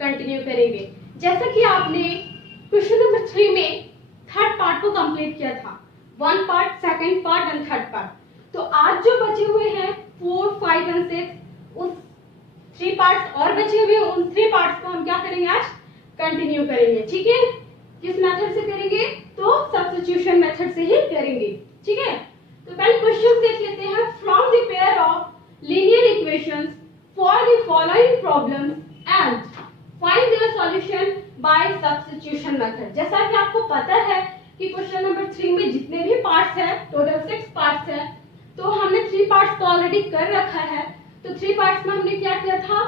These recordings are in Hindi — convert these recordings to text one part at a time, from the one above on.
कंटिन्यू करेंगे। जैसा कि आपने क्वेश्चन नंबर 3 में थर्ड पार्ट को कंप्लीट किया था, 1 part, second part and third part. तो आज जो बचे हुए हैं 4, 5 एंड 6, उस 3 पार्ट्स और बचे हुए, उन 3 पार्ट्स को हम क्या करेंगे, आज कंटिन्यू करेंगे। ठीक है, किस मेथड से करेंगे, तो सब्स्टिट्यूशन मेथड से ही करेंगे। ठीक है, तो पहले क्वेश्चन देख लेते हैं। From the pair of linear equations for the following problems and find their solution bye substitution method. जैसा कि आपको पता है कि क्वेश्चन नंबर 3 में जितने भी पार्ट्स हैं, टोटल 6 पार्ट्स हैं, तो हमने 3 पार्ट्स तो ऑलरेडी कर रखा है। तो 3 पार्ट्स में हमने क्या किया था,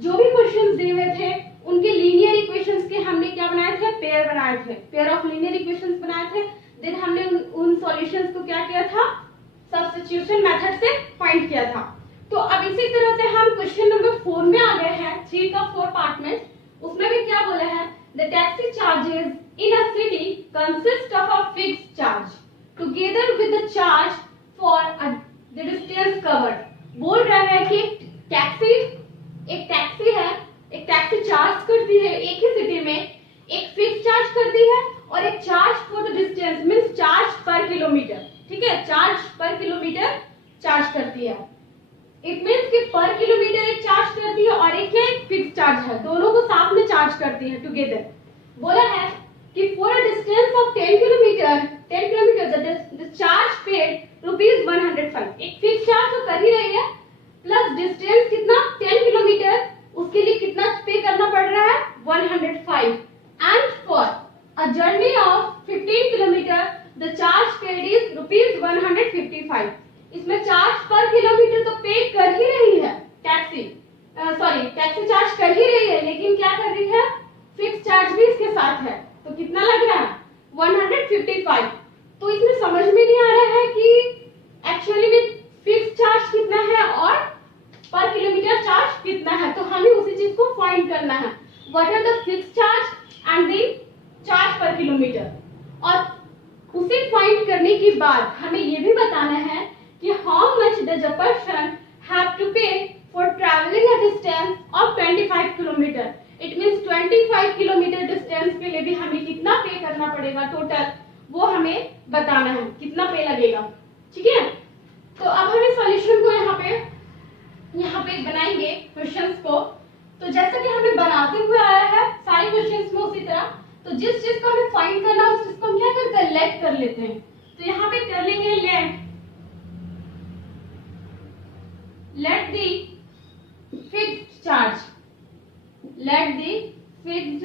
जो भी क्वेश्चंस दिए हुए थे उनके लीनियर इक्वेशंस के हमने क्या बनाए थे, पेयर बनाए थे, पेयर ऑफ लीनियर इक्वेशंस बनाए थे। देन हमने उन सॉल्यूशंस को क्या किया था, सब्स्टिट्यूशन मेथड से फाइंड किया था। तो अब इसी तरह से हम क्वेश्चन नंबर 4 में आ गए हैं, 3 का 4 पार्ट में। उसमें भी क्या बोला है, the taxi charges in a city consist of a fixed charge together with the charge for the distance covered. बोल रहा है कि एक टैक्सी है, एक टैक्सी चार्ज करती है एक ही सिटी में, एक फिक्स चार्ज करती है और एक charge for the distance means charge per kilometre. ठीक है, चार्ज पर किलोमीटर चार्ज करती है। इट मींस कि पर किलोमीटर एक चार्ज करती है और एक फिक्स चार्ज है, दोनों को साथ में चार्ज करती है टुगेदर। बोला है कि for a distance of 10 kilometre the charge paid ₹105। एक फिक्स चार्ज तो कर ही रही है, प्लस डिस्टेंस कितना 10 किलोमीटर, उसके लिए कितना पे करना पड़ रहा है, 105। And for a journey of 15 kilometre the charge paid is ₹155। इसमें चार्ज पर किलोमीटर तो पे कर ही रही है टैक्सी चार्ज कर ही रही है, लेकिन क्या कर रही है, फिक्स चार्ज भी इसके साथ है। तो कितना लग रहा है, 155। तो इसमें समझ में नहीं आ रहा है कि एक्चुअली में फिक्स चार्ज कितना है और पर किलोमीटर चार्ज कितना है। तो हमें उसी चीज को फाइंड करना है, what are the fix charge and the charge per kilometre. और उसे फाइंड करने के बाद हमें ये भी बताना है कि how much does a person have to pay for travelling a distance of 25 kilometre. It means 25 kilometre distance के लिए भी हमें कितना पे करना पड़ेगा टोटल, वो हमें बताना है, कितना पे लगेगा। ठीक है, तो अब हमें सॉल्यूशन को यहाँ पे बनाएंगे क्वेश्चंस को। तो जैसा कि हमें बनाते हुए आया है सारे क्वेश्चंस में उसी तरह, तो जिस चीज को हमें फाइंड करना है उस चीज को हम क्या करते हैं, लेट कर लेते हैं। तो यहाँ पे कर लेंगे let the fixed charge, let the fixed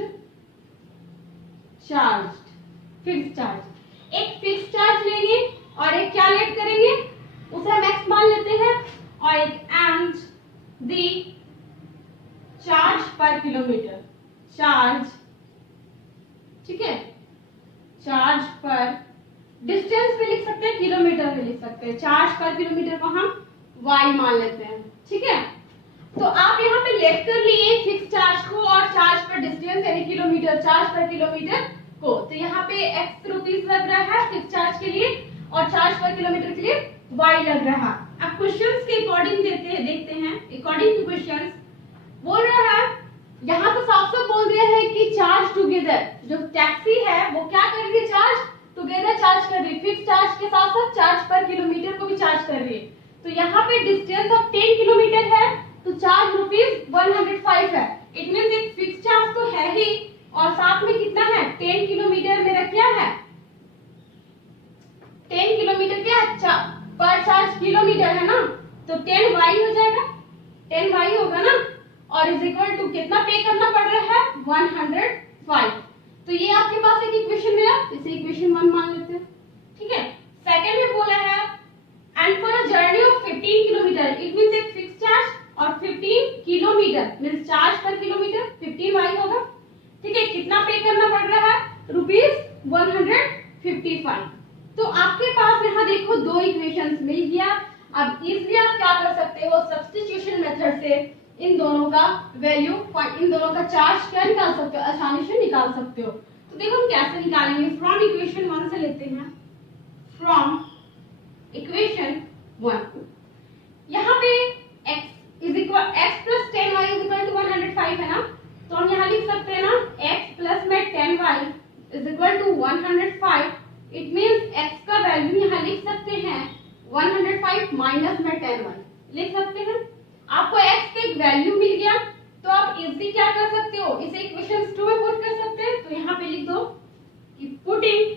charge. एक फिक्स्ड चार्ज लेंगे और एक क्या लेट करेंगे, उसे हम एक्स मान लेते हैं, और एक and the charge per kilometre, charge, ठीक है, चार्ज पर डिस्टेंस पे लिख सकते हैं, किलोमीटर पे लिख सकते हैं। चार्ज पर किलोमीटर को हम y मान लेते हैं। ठीक है, तो आप यहाँ पे लेट कर लिए फिक्स चार्ज को और चार्ज पर डिस्टेंस यानी किलोमीटर, चार्ज पर किलोमीटर को। तो यहाँ पे x रुपीस लग रहा है फिक्स चार्ज के लिए और चार्ज पर किलोमीटर के लिए y लग रहा है। अब क्वेश्चंस के अकॉर्डिंग देखते हैं अकॉर्डिंग टू क्वेश्चंस। बोल रहा है यहाँ तो साफ साफ बोल दिया है कि चार्ज टुगेदर, जो टैक्सी है वो क्या कर रही है, चार्ज टुगेदर चार्ज कर रही है, फिक्स चार्ज के साथ साथ चार्ज पर किलोमीटर को भी चार्ज कर रही है। तो यहाँ पे डिस्टेंस ऑफ 10 किलोमीटर है तो चार्ज ₹105 है। इट मींस एक फिक्स चार्ज तो है ही और साथ में कितना है, 10 किलोमीटर मेरा क्या है, 10 किलोमीटर क्या पर चार्ज किलोमीटर है ना, तो 10y हो जाएगा, 10y होगा ना, और इज इक्वल टू कितना पे करना पड़ रहा है, 105। तो ये आपके पास एक इक्वेशन मिला, इसे इक्वेशन 1 मान लेते हैं। ठीक है, सेकंड में बोला है and for a journey of 15 kilometre, it means एक फिक्स चार्ज और 15 kilometre means charge per kilometre 15y होगा। ठीक है, कितना पे करना पड़ रहा है, ₹155। तो आपके पास यहाँ देखो 2 इक्वेशंस मिल गया। अब इजीली आप क्या कर सकते हो, सब्स्टिट्यूशन मेथड से इन दोनों का वैल्यू, इन दोनों का चार्ज क्या निकाल सकते हो, आसानी से निकाल सकते हो। तो देखो हम कैसे निकालेंगे, फ्रॉम इक्वेशन 1 से लेते हैं, फ्रॉम इक्वेशन 1 यहाँ पे x + 10y = 105 है ना, तो हम यहाँ लिख 105, इट मींस x का वैल्यू यहाँ लिख सकते हैं 105 माइनस में 10y लिख सकते हैं। आपको x का एक वैल्यू मिल गया तो आप इजी क्या कर सकते हो, इसे इक्वेशन 2 में पुट कर सकते हैं। तो यहाँ पे लिख दो कि putting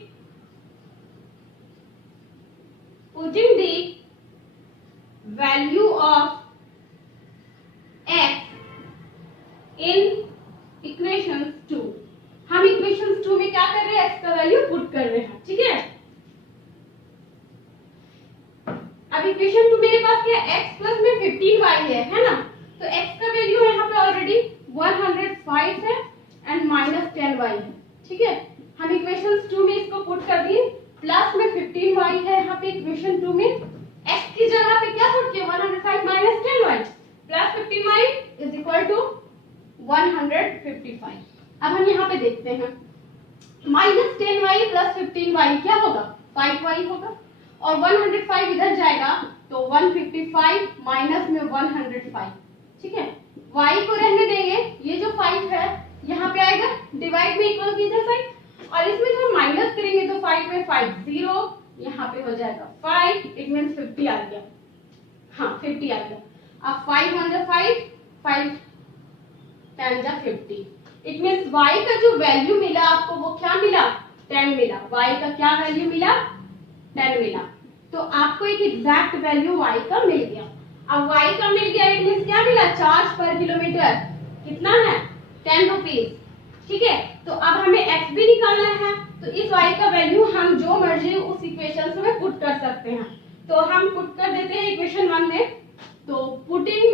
the value of x in equation 2। हम इक्वेशन 2 में क्या कर रहे हैं, x का वैल्यू पुट कर रहे हैं, ठीक है। अब इक्वेशन 2 मेरे पास क्या है, x प्लस में 15y है ना। तो x का वैल्यू यहाँ पे ऑलरेडी 105 है एंड माइनस 10y है, ठीक है। हम इक्वेशन 2 में इसको पुट कर दिए, प्लस में 15y है यहाँ पे इक्वेशन 2 में, x की जगह पे क्या पुट किया 105 minus 10y plus 15y is equal to 155। अब हम यहाँ पे देखते हैं माइनस 10y प्लस 15y क्या होगा 5y होगा, और 105 इधर जाएगा तो 155 माइनस में 105, ठीक है। y को रहने देंगे, ये जो 5 है यहाँ पे आएगा डिवाइड में इक्वल की इधर साइड, और इसमें जो माइनस करेंगे तो 5 में 5 0, यहाँ पे हो जाएगा 5, इट मींस 50 आ गया, हाँ 50 आ गया। अब 5 1 जा 5, 5 10 जा 50, इट मींस y का जो वैल्यू मिला आपको वो क्या मिला 10 मिला, y का क्या वैल्यू मिला 10 मिला। तो आपको एक एग्जैक्ट वैल्यू y का मिल गया। अब y का मिल गया इट मींस क्या मिला, चार्ज पर किलोमीटर कितना है 10 रुपीज, ठीक है। तो अब हमें x भी निकालना है, तो इस y का वैल्यू हम जो मर्जी उस इक्वेशन में पुट कर सकते हैं। तो हम पुट कर देते हैं इक्वेशन 1 में, तो putting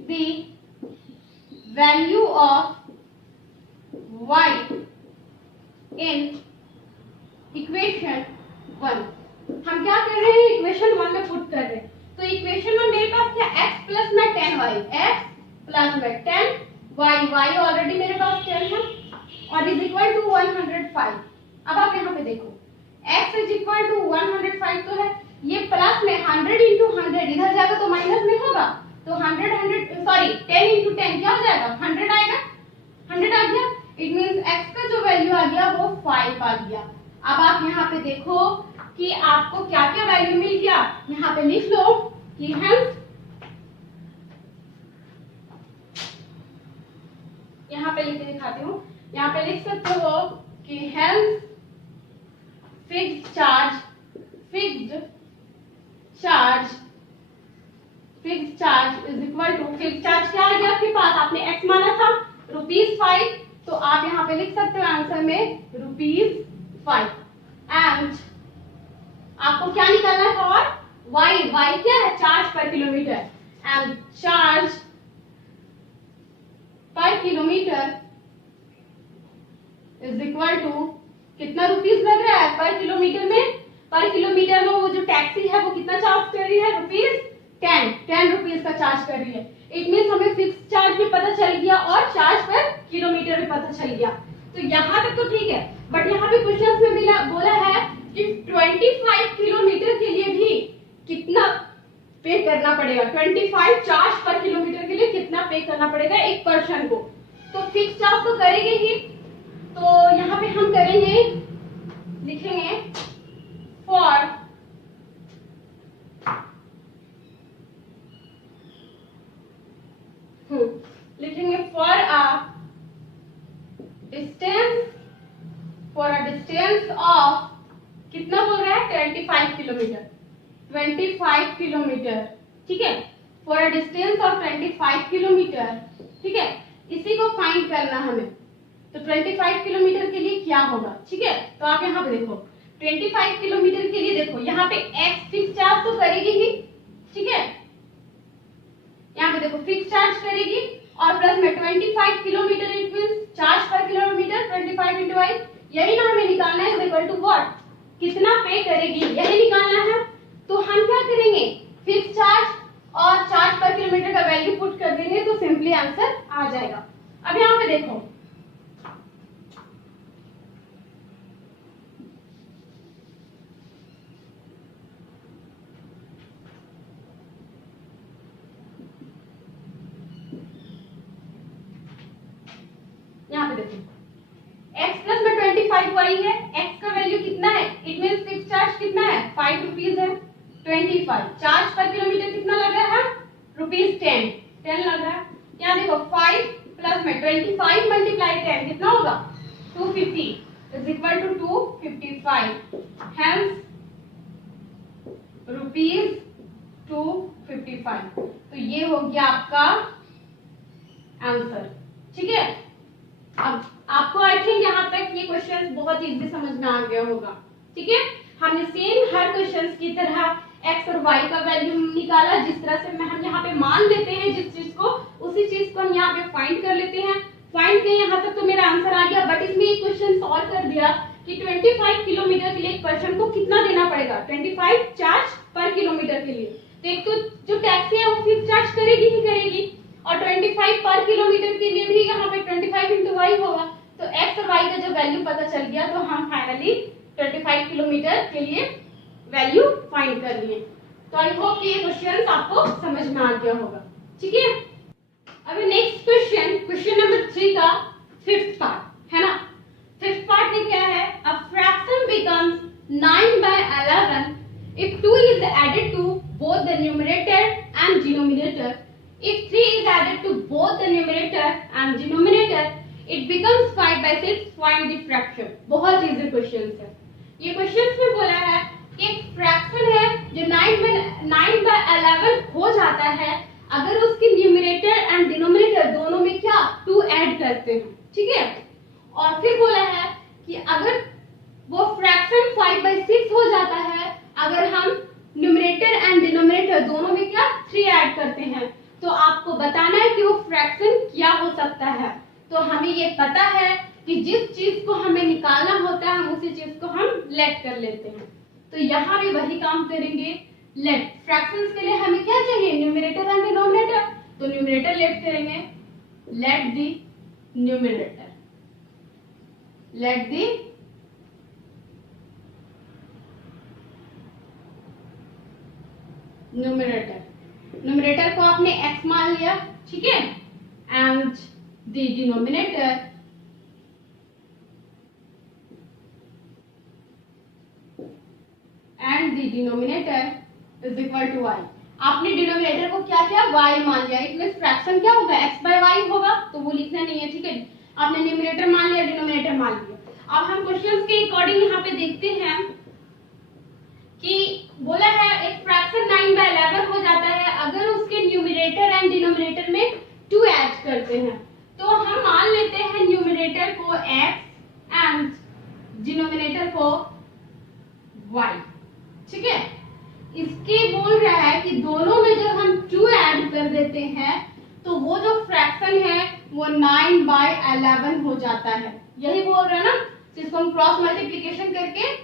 the value of y in equation 1, हम क्या कर रहे हैं इक्वेशन 1 में पुट कर रहे हैं। तो इक्वेशन 1 मेरे पास क्या x प्लस में 10y, x प्लस में 10y ऑलरेडी मेरे पास 10 है और इज इक्वल टू 105। अब आप यहाँ पे देखो x इज इक्वल टू 105 तो है, ये प्लस में 100 इंटू 100 इधर जाएगा तो माइनस में होगा, तो 10 इंटू 10 क्या हो जाएगा 100 आएगा, 100 आ गया। इट मींस x का जो वैल्यू आ गया वो 5 आ गया। अब आप यहाँ पे देखो कि आपको क्या क्या वैल्यू मिल गया, यहाँ पे लिख लो कि हेंस, यहाँ पे लिख के दिखाती हूँ, यहाँ पे लिख सकते हो कि hence fixed charge is equal to, fixed charge क्या आ गया आपके पास, आपने x माना था ₹5, तो आप यहाँ पे लिख सकते हो आंसर में ₹5 एंड आपको क्या निकालना है और y क्या है charge per kilometre, and charge per kilometre is equal to कितना रुपीस लग रहा है पर किलोमीटर में, पर किलोमीटर में वो जो टैक्सी है वो कितना चार्ज कर रही है ₹10 रुपीस का चार्ज कर रही है। इट मींस हमें फिक्स चार्ज भी पता चल गया और चार्ज पर किलोमीटर भी पता चल गया। तो यहाँ तक तो ठीक है, बट यहाँ पे क्वेश्चन में बोला है कि 25 किलोमीटर के लिए भी कितना पे करना पड़ेगा, 25 चार्ज पर किलोमीटर के लिए कितना पे करना पड़ेगा एक पर्सन को। तो फिक्स चार्ज तो करेंगे ही, तो यहाँ पे हम करेंगे, लिखेंगे फॉर लिखेंगे फॉर अ डिस्टेंस ऑफ कितना बोल रहा है 25 किलोमीटर, ठीक है। For a distance of 25 kilometre, ठीक है। इसी को फाइंड करना हमें, तो 25 किलोमीटर के लिए क्या होगा, ठीक है। तो आप यहाँ पे देखो 25 किलोमीटर के लिए देखो यहाँ पे x फिक्स चार्ज तो करेगी ही, ठीक है। यहाँ पे देखो फिक्स चार्ज करेगी और प्लस में 25 kilometre it means charge per kilometre 25 into आई, यही ना हमें निकालना है इक्वल टू व्हाट, कितना पे करेगी यही निकालना है। तो हम क्या करेंगे फिक्स चार्ज और चार्ज पर किलोमीटर का वैल्यू पुट कर देंगे तो सिंपली आंसर आ जाएगा। अब यहाँ पे देखो यहाँ पे देखो वाई है, x का वैल्यू कितना है, इट मींस फिक्स चार्ज कितना है 5 रुपीस है, 25 चार्ज पर किलोमीटर कितना लगा है रुपीस 10 लग रहा है। यहाँ देखो 5 प्लस में 25 मल्टीप्लाई 10 कितना होगा 250 is equal to 255, hence rupees 255। तो ये हो गया आपका आंसर। ठीक है, अब आपको आई थिंक यहाँ तक ये क्वेश्चन बहुत इजी समझ में आ गया होगा। ठीक है, हमने सेम हर क्वेश्चन की तरह x और y का वैल्यू निकाला, जिस तरह से हम यहाँ पे मान लेते हैं जिस चीज को, उसी चीज को हम यहाँ पे फाइंड कर लेते हैं। फाइंड किए यहाँ तक तो मेरा आंसर आ गया, बट इसमें एक क्वेश्चन सॉल्व कर दिया कि 25 किलोमीटर के लिए एक पर्सन को कितना देना पड़ेगा, 25 चार्ज पर किलोमीटर के लिए। तो एक तो जो टैक्सी है वो फिक्स चार्ज करेगी ही करेगी, और 25 पर किलोमीटर के लिए भी यहाँ पे 25 इंटू वाई होगा। तो x और y का जो वैल्यू पता चल गया, तो हम फाइनली 25 किलोमीटर के लिए वैल्यू फाइंड कर लिए। तो आई होप ये क्वेश्चन आपको समझ में आ गया होगा। ठीक है, अभी नेक्स्ट क्वेश्चन नंबर 3 का फिफ्थ पार्ट है ना। फिफ्थ पार्ट में क्या है, a fraction becomes 9/11 if 2 is added to both the numerator and denominator. If 3 is added to both the numerator and denominator, it becomes 5/6. Find the fraction. बहुत इजी क्वेश्चन है। ये क्वेश्चन में बोला है कि एक फ्रैक्शन है जो 9/11 हो जाता है अगर उसके न्यूमरेटर एंड डिनोमिनेटर दोनों में क्या 2 ऐड करते हैं। ठीक है, और फिर बोला है कि अगर वो फ्रैक्शन 5/6 हो जाता है अगर हम न्यूमरेटर एंड डिनोमिनेटर दोनों में क्या 3 ऐड करते हैं। तो आपको बताना है कि वो फ्रैक्शन क्या हो सकता है। तो हमें ये पता है कि जिस चीज को हमें निकालना होता है हम उसी चीज को हम लेट कर लेते हैं। तो यहाँ भी वही काम करेंगे, लेट। फ्रैक्शंस के लिए हमें क्या चाहिए, न्यूमरेटर एंड डिनोमिनेटर। तो न्यूमरेटर लेट करेंगे, let the numerator, let the numerator को आपने x मान लिया। ठीक है, and the denominator is equal to y। आपने डिनोमिनेटर को क्या किया, y मान लिया। इसमें फ्रैक्शन क्या होगा, x/y होगा, तो वो लिखना नहीं है। ठीक है, आपने न्यूमरेटर मान लिया, डिनोमिनेटर मान लिया। अब हम क्वेश्चंस के अकॉर्डिंग यहाँ पे देखते हैं कि बोला है एक फ्रैक्शन 9/11 हो जाता है अगर उसके न्यूमरेटर एंड डिनोमिनेटर में 2 ऐड करते हैं। तो हम मान लेते हैं न्यूमरेटर को x एंड डिनोमिनेटर को y। ठीक है, इसके बोल रहा है कि दोनों में जब हम 2 ऐड कर देते हैं तो वो जो फ्रैक्शन है वो 9/11 हो जाता है। यही बोल रहा है ना, जिसको हम क्रॉस मल्टीप्लिकेशन करके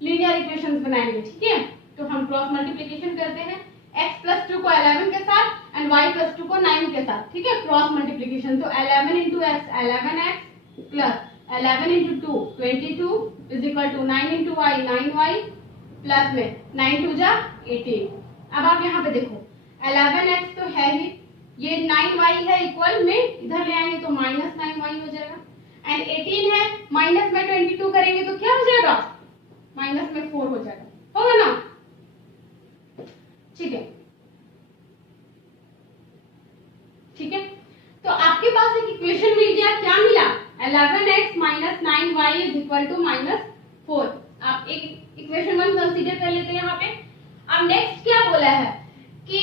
लीनियर इक्वेशंस बनाएंगे। ठीक है, तो हम क्रॉस मल्टीप्लिकेशन करते हैं x + 2 को 11 के साथ एंड y + 2 को 9 के साथ। ठीक है, क्रॉस मल्टीप्लिकेशन। तो 11 × x 11x plus 11 × 2 22 is equal to 9 × y 9y plus में 9 2 जा 18। अब आप यहाँ पे देखो 11x तो है ही, ये 9y है इक्वल में, इधर ले आएंगे तो -9y हो जाएगा, एंड 18 है माइनस में 22 करेंगे तो क्या हो जाएगा, माइनस में 4 हो जाएगा, होगा ना। ठीक है, ठीक है, तो आपके पास एक इक्वेशन मिल गया। क्या मिला, 11x - 9y is equal to -4। आप एक इक्वेशन 1 कंसीडर कर लेते हैं यहाँ पे। अब नेक्स्ट क्या बोला है कि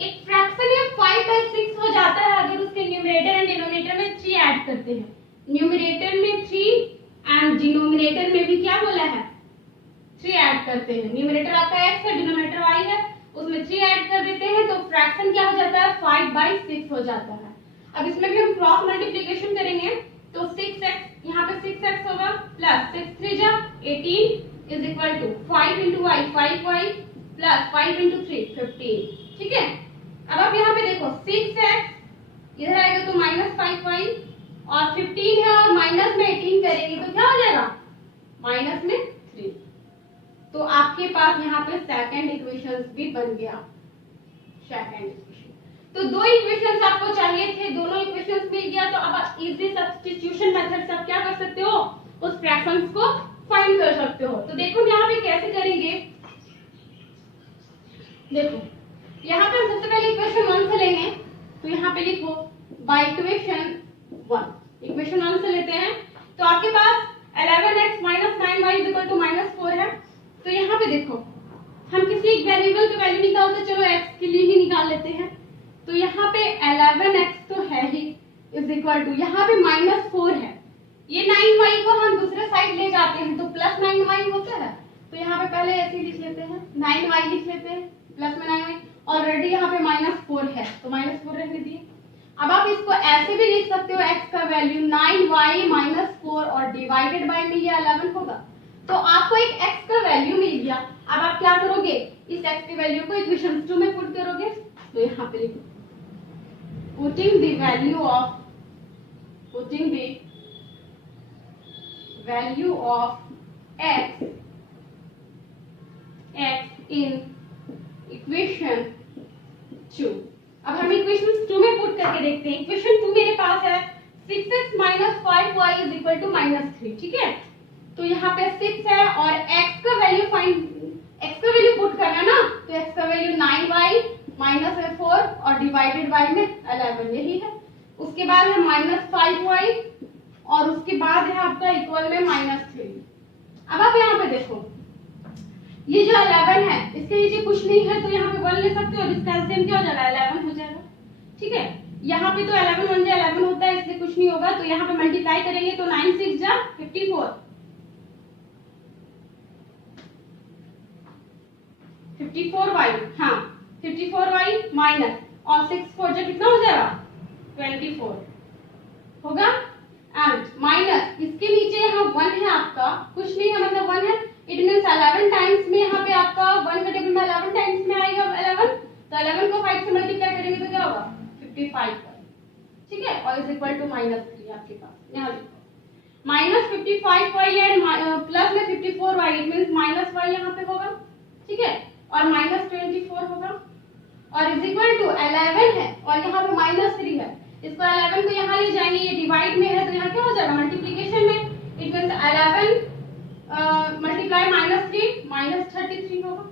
एक फ्रैक्शन है 5/6 हो जाता है अगर उसके न्यूमरेटर एंड डिनोमिनेटर में 3 ऐड करते हैं। न्यूमरेटर में 3 एंड डिनोमिनेटर में भी क्या बोला है 3 ऐड करते हैं। न्यूमरेटर आपका x है, डिनोमिनेटर y है, उसमें 3 ऐड कर देते हैं तो फ्रैक्शन क्या हो जाता है 5/6 हो जाता है। अब इसमें भी हम क्रॉस मल्टीप्लिकेशन करेंगे तो 6x यहाँ पे 6x होगा प्लस 6 3 जा 18 is equal to 5 × y 5y plus 5 × 3 15। ठीक है, अब आप यहाँ पे देखो 6x इधर आएगा तो -5y और 15 है और माइनस में 18 करेंगे तो क्या हो जाएगा माइनस में 3। तो आपके पास यहाँ पे सेकंड इक्वेशन भी बन गया। सेकंड इक्वेशन, तो 2 इक्वेशंस आपको चाहिए थे, दोनों इक्वेशंस मिल गया। तो अब आप इजी सब्स्टिट्यूशन मेथड से आप क्या कर सकते हो, उस फ्रैक्शंस को फाइंड कर सकते हो। तो देखो यहाँ पे कैसे करेंगे, देखो यहाँ पे हम सबसे पहले इक्वेशन 1 से लेंगे। तो यहाँ पे लिखो बाय इक्वेशन 1, इक्वेशन 1 से लेते हैं। तो आपके पास 11x minus 9y is equal to -4 है। तो यहाँ पे देखो हम किसी एक वेरिएबल का वैल्यू निकालते, चलो x के लिए ही निकाल लेते हैं। तो यहाँ पे 11x तो है ही इज इक्वल टू, यहाँ पे -4 है, ये 9y को हम दूसरे साइड ले जाते हैं तो प्लस 9y होता है। तो यहाँ पे पहले ऐसे लिख लेते हैं, 9y लिख लेते हैं प्लस में 9y, ऑलरेडी यहाँ पे -4 है तो -4 रहने दिए। अब आप इसको ऐसे भी लिख सकते हो, x का वैल्यू 9y - 4 और डिवाइडेड बाय में ये 11 होगा। तो आपको एक x का वैल्यू मिल गया। अब आप क्या करोगे, इस x की वैल्यू को इक्वेशन 2 में पुट करोगे। तो यहाँ पे लिखो putting the value of x in equation 2। अब हम इक्वेशन 2 में पुट करके देखते हैं। इक्वेशन 2 मेरे पास है 6x - 5y is equal to -3, ठीक है। तो यहाँ पे 6 है और x का वैल्यू पुट करना ना, तो x का वैल्यू 9y - 4 और डिवाइडेड बाय में 11 यही है। उसके बाद है -5y और उसके बाद है आपका इक्वल में -3। अब आप यहाँ पे देखो ये जो 11 है इसके नीचे कुछ नहीं है तो यहाँ पे 1 ले सकते हो, जिसका एलसीएम क्या हो जाएगा 11 हो जाएगा, ठीक है। यहाँ पे तो 11 1 11 होता है इसलिए कुछ नहीं होगा। तो यहाँ पे मल्टीप्लाई करेंगे तो 9 6 जा 54, 54y, हाँ 54y माइनस और 6 4 जा कितना हो जाएगा 24 होगा। एंड माइनस इसके नीचे यहाँ 1 है आपका, कुछ नहीं है मतलब 1 है, इट मींस 11 टाइम्स में यहाँ पे आपका 1 का टेबल में 11 टाइम्स में आएगा 11। तो 11 को 5 से मल्टीप्लाई करेंगे तो क्या होगा 55, ठीक है, और इज इक्वल टू -3 आपके पास। यहाँ देखो -55y एंड प्लस में 54y, इट मींस -y यहाँ पे होगा, ठीक है, और -24 होगा और इज इक्वल टू 11 है और यहाँ पे -3 है। इसको 11 को यहाँ ले जाएंगे, ये डिवाइड में है तो यहाँ क्या हो जाएगा मल्टीप्लिकेशन में, इट मींस 11 मल्टीप्लाई -3 -33 होगा।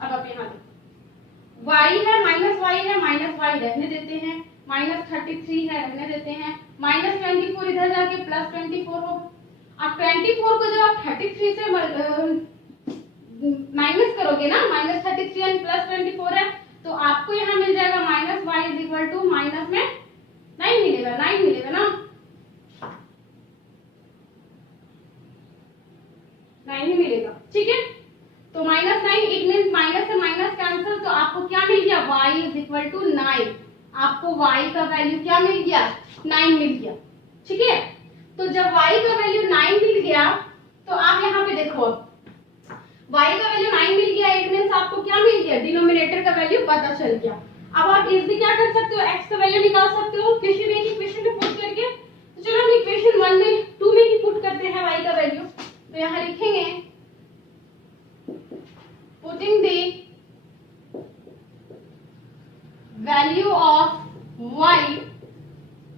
अब आप यहाँ देखो y है -y रहने देते हैं, -33 है रहने देते हैं, -24 इधर जाके +24 होगा। अब 24 को जब आप 33 से माइनस करोगे ना, -33 एंड +24 है तो आपको यहाँ मिल जाएगा -y is equal to minus में 9 मिलेगा, 9 मिलेगा ना, 9 ही मिलेगा, ठीक है। तो -9 इट मींस माइनस से माइनस कैंसिल, तो आपको क्या मिल गया y इज इक्वल टू 9। आपको y का वैल्यू क्या मिल गया 9 मिल गया, ठीक है। तो जब y का वैल्यू 9 मिल गया तो आप यहाँ पे देखो y का वैल्यू 9 मिल गया, इट मींस आपको क्या मिल गया डिनोमिनेटर का वैल्यू पता चल गया। अब आप इजीली क्या कर सकते हो, x का वैल्यू निकाल सकते हो किसी भी एक इक्वेशन में पुट करके। तो चलो हम इक्वेशन 1 में 2 में ही पुट करते हैं y का वैल्यू। तो यहाँ लिखेंगे putting the value of y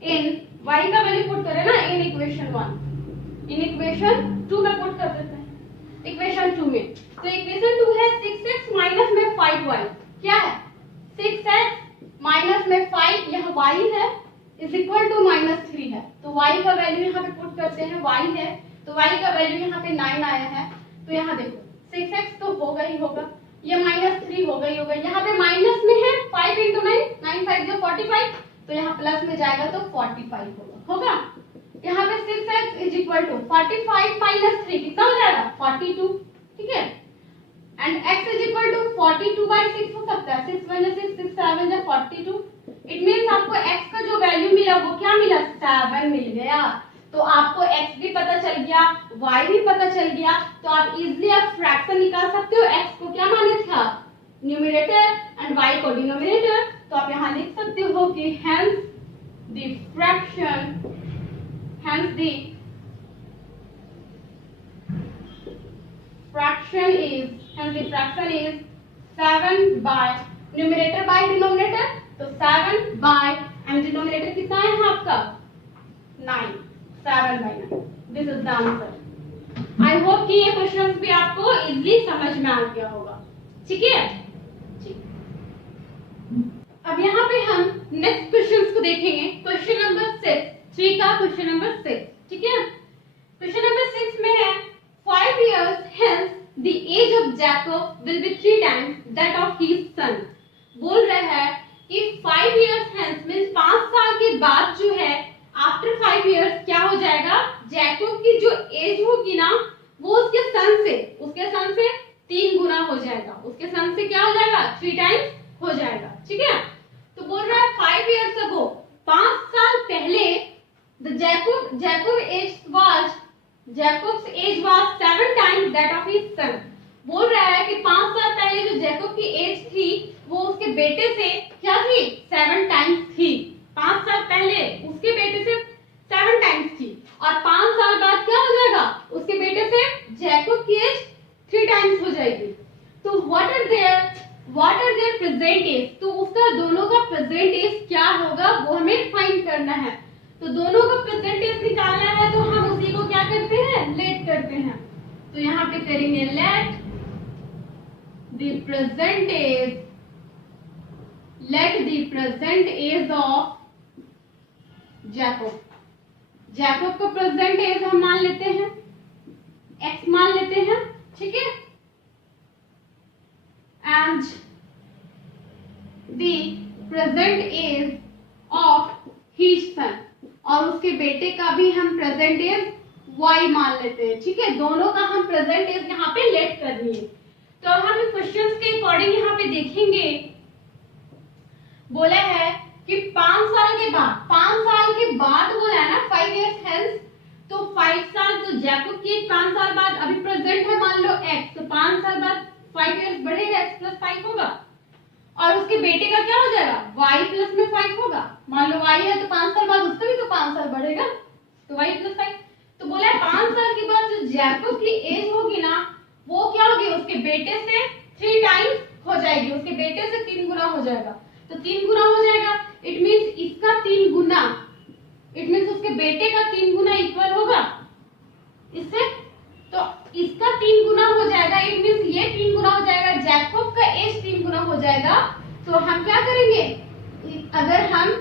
in, y का वैल्यू पुट करें ना इन इक्वेशन 1, इन इक्वेशन 2 में पुट कर देते हैं इक्वेशन 2 में। तो इक्वेशन 2 है 6x माइनस में 5y, क्या है 6x माइनस में 5, यहाँ y है इज इक्वल टू -3 है। तो y का वैल्यू यहाँ पे पुट करते हैं, y है तो y का वैल्यू यहाँ पे 9 आया है। तो यहाँ देखो 6x तो होगा ही होगा, ये -3 होगा ही होगा, यहाँ पे माइनस में है 5 × 9 9 5 जो 45, तो यहाँ प्लस में जाएगा तो 45 होगा। यहाँ पे 6x इज इक्वल टू 45 - 3 कितना हो जाएगा 42, ठीक है। And x is equal to 42/6 हो सकता है, 6 × 6 6 7 जा 42। इट मींस आपको x का जो वैल्यू मिला वो क्या मिला 7 मिल गया। तो आपको x भी पता चल गया, y भी पता चल गया, तो आप इजीली आप फ्रैक्शन निकाल सकते हो। x को क्या माने था न्यूमरेटर एंड y को डिनोमिनेटर। तो आप यहाँ लिख सकते हो कि hence the fraction is 7 by numerator by denominator, तो 7 by एंड डिनोमिनेटर कितना है आपका 9, 7/9। This is the answer. I hope कि ये क्वेश्चन भी आपको इजीली समझ में आ गया होगा। ठीक है, अब यहाँ पे हम नेक्स्ट क्वेश्चन को देखेंगे। क्वेश्चन नंबर 3 का क्वेश्चन नंबर 6। ठीक है, क्वेश्चन नंबर 6 में है 5 years hence the age of Jacob will be 3 times that of his son। बोल रहा है कि 5 years hence मींस 5 साल के बाद जो है, आफ्टर 5 years क्या हो जाएगा, जैकब की जो एज होगी ना वो उसके सन से 3 गुना हो जाएगा। उसके सन से क्या हो जाएगा, 3 टाइम्स हो जाएगा। ठीक है, तो बोल रहा है 5 years ago, 5 साल पहले the Jacob's age was 7 times that of his son। बोल रहा है कि 5 साल पहले जो जैकब की एज थी वो उसके बेटे से क्या थी, 7 टाइम्स थी। 5 साल पहले उसके बेटे से 7 टाइम्स थी और 5 साल बाद क्या हो जाएगा, उसके बेटे से जैकब की एज 3 टाइम्स हो जाएगी। तो what are their present age, तो उसका दोनों का प्रेजेंट एज क्या होगा वो हमें फाइंड करना है। तो दोनों का प्रेजेंट एज निकालना है तो हम उसी को क्या करते हैं, लेट करते हैं। तो यहाँ पे करेंगे let the present age of Jacob का प्रेजेंट एज हम मान लेते हैं, x मान लेते हैं। ठीक है, and the present age of his son, और उसके बेटे का भी हम प्रेजेंट एज y मान लेते हैं। ठीक है, दोनों का हम प्रेजेंट एज यहाँ पे लेट करनी है। तो अब हम क्वेश्चंस के अकॉर्डिंग यहाँ पे देखेंगे। बोला है कि 5 साल के बाद बोला है ना 5 years hence, तो 5 साल तो जैकब की 5 साल बाद अभी प्रेजेंट है मान लो x, तो 5 साल बाद 5 years बढ़ेगा, x प्लस 5 होगा और उसके बेटे का क्या हो जाएगा, y प्लस में 5 होगा। मान लो y है तो 5 साल बाद उसका भी तो 5 साल बढ़ेगा, तो y प्लस 5। तो बोला है 5 साल के बाद जो जैकब की एज होगी ना वो क्या होगी, उसके बेटे से 3 टाइम्स हो जाएगी, उसके बेटे से 3 गुना हो जाएगा। तो 3 गुना हो जाएगा, इट मींस इसका 3 गुना, इट मींस उसके बेटे का 3 गुना इक्वल होगा इससे, तो इसका 3 गुना हो जाएगा, इट मींस ये 3 गुना हो जाएगा, जैकब का एज 3 गुना हो जाएगा। तो हम क्या करेंगे, अगर हम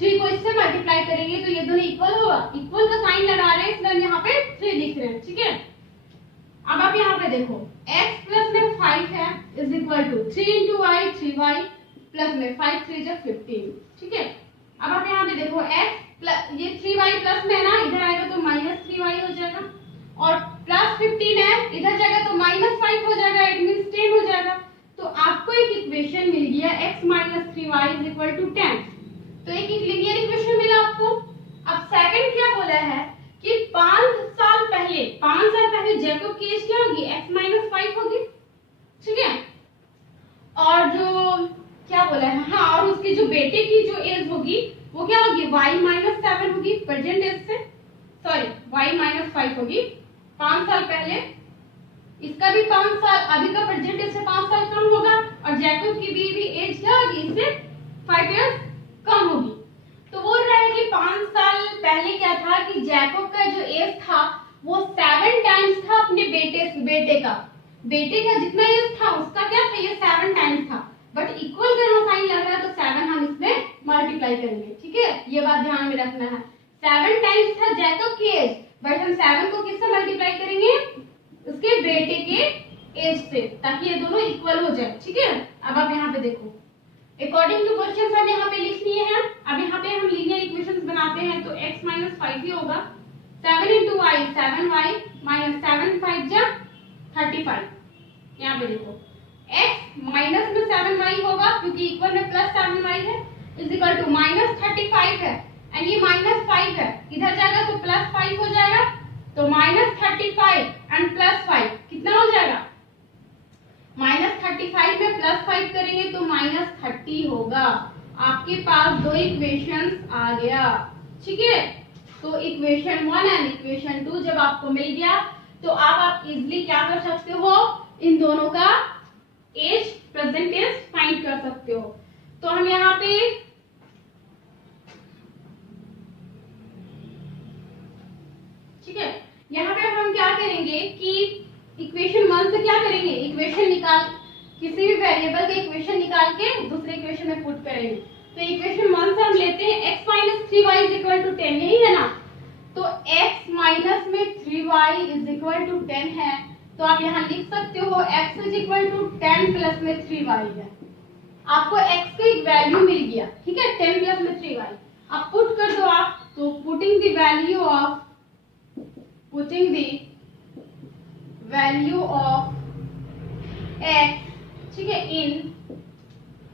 3 को इससे मल्टीप्लाई करेंगे तो ये दोनों इक्वल होगा, इक्वल का साइन लगा रहे हैं इसलिए हम यहाँ पे 3 लिख रहे हैं। ठीक है, अब आप यहाँ पे देखो x प्लस में 5 है is equal to 3 into y 3y plus में 5 3 जा 15। ठीक है, अब आप यहाँ पे देखो x प्लस ये 3y प्लस में है ना, इधर आएगा तो माइनस 3y हो जाएगा और प्लस 15 है इधर जाएगा तो माइनस 5 हो जाएगा, इट मींस 10 हो जाएगा। तो आपको एक इक्वेशन मिल गया x minus 3y is equal to 10। तो एक लीनियर इक्वेशन मिला आपको। अब सेकंड क्या बोला है कि 5 साल पहले जैकब की एज क्या होगी, x माइनस 5 होगी। ठीक है, और जो क्या बोला है, हाँ, और उसके जो बेटे की जो एज होगी वो क्या होगी, y माइनस 7 होगी प्रेजेंट एज से, सॉरी y माइनस 5 होगी 5 साल पहले। इसका भी 5 साल अभी का प्रेजेंट एज से 5 साल कम होगा और जैकब की भी एज क्या होगी, इससे 5 इयर्स कम होगी। तो बोल रहा है कि 5 साल पहले क्या था कि जैकब का जो एज था वो 7 टाइम्स था अपने बेटे का जितना एज था उसका क्या था, ये 7 टाइम्स था, बट इक्वल करना साइन लग रहा है तो 7 हम इसमें मल्टीप्लाई करेंगे। ठीक है, ये बात ध्यान में रखना है, 7 टाइम्स था जैकब की एज, बट हम 7 को किससे मल्टीप्लाई करेंगे, उसके बेटे के एज से, ताकि ये दोनों इक्वल हो जाए। ठीक है, अब आप यहाँ पे देखो अकॉर्डिंग टू क्वेश्चन हम यहाँ पे लिख लिए हैं। अब यहाँ पे हम लीनियर इक्वेशंस बनाते हैं तो x माइनस 5 ही होगा, 7 इंटू वाई 7y माइनस 7 5 जा 35। यहाँ पे देखो x माइनस में 7y होगा क्योंकि इक्वल में प्लस 7y है, इज इक्वल टू माइनस 35 है एंड ये माइनस 5 है, इधर जाएगा तो प्लस 5 हो जाएगा, तो माइनस 35 एंड प्लस 5 कितना हो जाएगा, माइनस 35 में प्लस 5 करेंगे तो माइनस 30 होगा। आपके पास दो इक्वेशंस आ गया। ठीक है, तो इक्वेशन 1 एंड इक्वेशन 2 जब आपको मिल गया तो आप इजीली क्या कर सकते हो, इन दोनों का एज प्रेजेंट एज फाइंड कर सकते हो। तो हम यहाँ पे ठीक है, करेंगे कि इक्वेशन 1 से क्या करेंगे, इक्वेशन निकाल, किसी भी वेरिएबल के इक्वेशन निकाल के दूसरे इक्वेशन में पुट करेंगे। तो इक्वेशन 1 से हम लेते हैं x - 3y = 10, यही है ना। तो x माइनस में 3y = 10 है, तो आप यहाँ लिख सकते हो x = 10 प्लस में 3y है। आपको x का एक वैल्यू मिल गया, ठीक है, 10 प्लस में 3y। अब पुट कर दो आप, तो putting the value of x, ठीक है, इन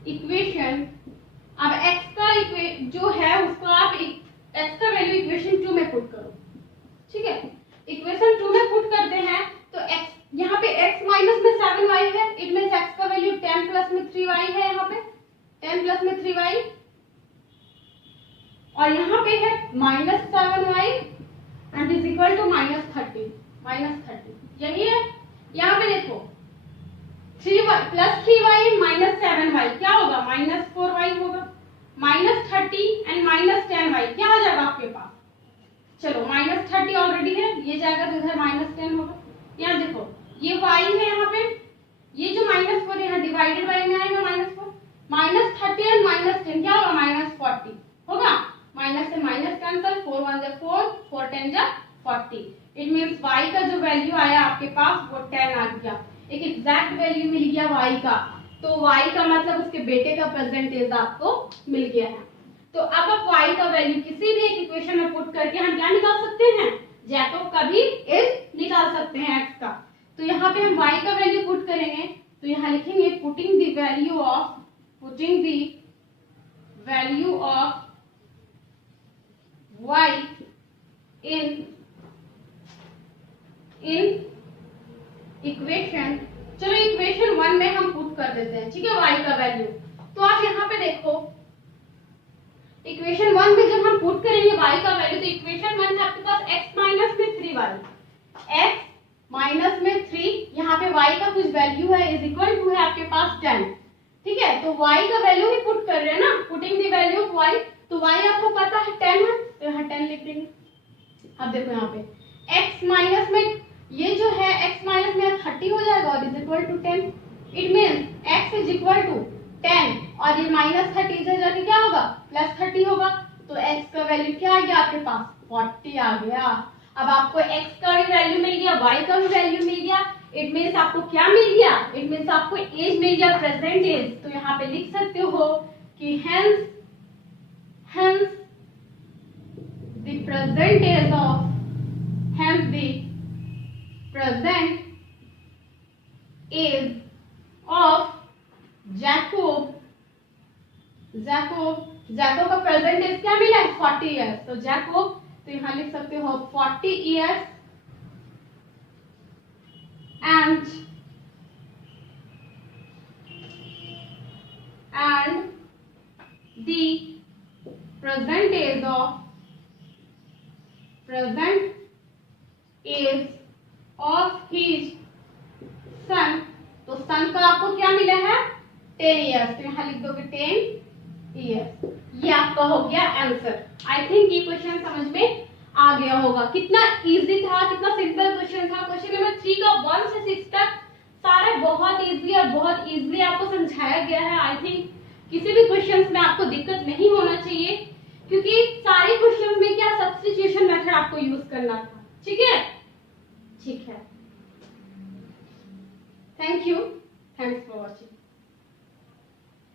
इक्वेशन। अब x का जो है उसको आप x का वैल्यू इक्वेशन 2 में पुट करो, ठीक है। इक्वेशन 2 में पुट करते हैं तो x, यहाँ पे x माइनस में 7y है, इट मींस x का वैल्यू 10 प्लस में 3y है, यहाँ पे 10 प्लस में 3y, और यहाँ पे है -7y and is equal to -30, यही है। यहाँ पे देखो 3y plus 3y minus 7y क्या होगा, -4y होगा, -30 एंड -10y क्या आ जाएगा आपके पास, चलो -30 ऑलरेडी है, ये जाएगा तो इधर -10 होगा। यहाँ देखो ये y है, यहाँ पे ये जो -4 यहाँ डिवाइडेड बाय में आएगा -4, -30 एंड -10 क्या होगा, -40 होगा, माइनस से माइनस कैंसिल, 4 1 जा 4, 4 10 जा 40। इट मींस y का जो वैल्यू आया आपके पास वो 10 आ गया, एक एग्जैक्ट वैल्यू मिल गया y का। तो y का मतलब उसके बेटे का परसेंटेज आपको मिल गया है। तो अब आप y का वैल्यू किसी भी एक इक्वेशन में पुट करके हम क्या निकाल सकते हैं, जैकोब का भी इज निकाल सकते हैं x का। तो यहाँ पे हम y का वैल्यू पुट करेंगे, तो यहाँ लिखेंगे putting the value of y in equation, चलो इक्वेशन 1 में हम पुट कर देते हैं, ठीक है, y का वैल्यू। तो आप यहाँ पे देखो इक्वेशन 1 में जब हम पुट करेंगे y का वैल्यू, तो इक्वेशन 1 में आपके पास x माइनस में 3y, x माइनस में 3, यहाँ पे y का कुछ वैल्यू है इज इक्वल टू है आपके पास 10, ठीक है। तो y का वैल्यू ही पुट कर रहे हैं ना, putting the value of y, तो y आपको पता है 10 है, तो यहाँ 10 लिख देंगे। अब देखो यहाँ पे x माइनस में ये जो है x माइनस में 30 हो जाएगा और is equal to 10, it means x is equal to 10 और ये -30 इधर जाके क्या होगा, +30 होगा। तो x का वैल्यू क्या आ गया आपके पास, 40 आ गया। अब आपको x का भी वैल्यू मिल गया, y का भी वैल्यू मिल गया, इट मींस आपको क्या मिल गया, इट मींस आपको एज मिल गया, प्रेजेंट एज। तो यहाँ पे लिख सकते हो कि hence the present age of Jacob का प्रेजेंट एज क्या मिला है, 40 इयर्स। तो जैकोब, तो यहाँ लिख सकते हो 40 years and the present age of his son, तो सन का आपको क्या मिला है, 10 इयर्स। तो यहाँ लिख दोगे 10 इयर्स, ये आपका हो गया आंसर। आई थिंक ये क्वेश्चन समझ में आ गया होगा, कितना इजी था, कितना सिंपल क्वेश्चन था। क्वेश्चन नंबर 3 का 1 से 6 तक सारे बहुत इजी और बहुत इजीली आपको समझाया गया है। आई थिंक किसी भी क्वेश्चंस में आपको दिक्कत नहीं होना चाहिए, क्योंकि सारे क्वेश्चंस में क्या सब्स्टिट्यूशन मेथड आपको यूज करना था, ठीक है। Thank you.